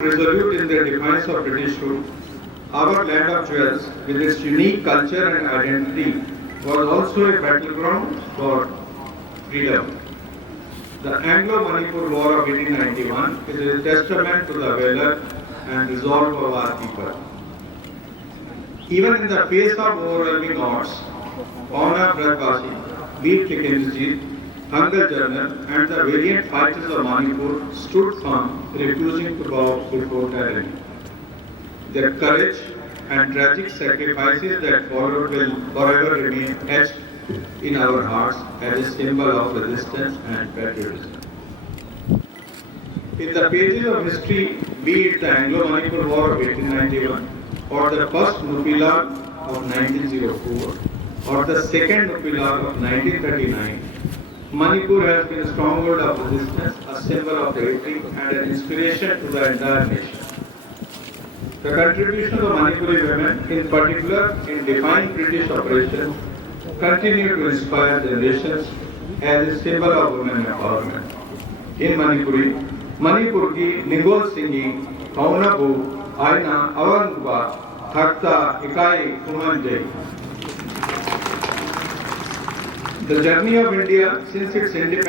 Resolute in their defiance of British rule, our land of jewels, with its unique culture and identity, was also a battleground for freedom. The Anglo-Manipur War of 1891 is a testament to the valor and resolve of our people. Even in the face of overwhelming odds, Pauna Brajvasi, Veer Tikendji, Hangal Journal and the valiant fighters of Manipur stood firm, refusing to bow before tyranny. Their courage and tragic sacrifices that followed will forever remain etched in our hearts as a symbol of resistance and patriotism. In the pages of history, be it the Anglo-Manipur War of 1891 or the first Nupilar of 1904 or the second Nupilar of 1939, Manipur has been a stronghold of resistance, a symbol of bravery and an inspiration to the entire nation. The contribution of Manipuri women, in particular in defying British oppression, continue to inspire generations as a symbol of women empowerment. In Manipuri, Manipur ki Ningol Singhi, Kauna Bu, Aina, Avangba, Thakta, Ikai, Kumanjai. The journey of India since its independence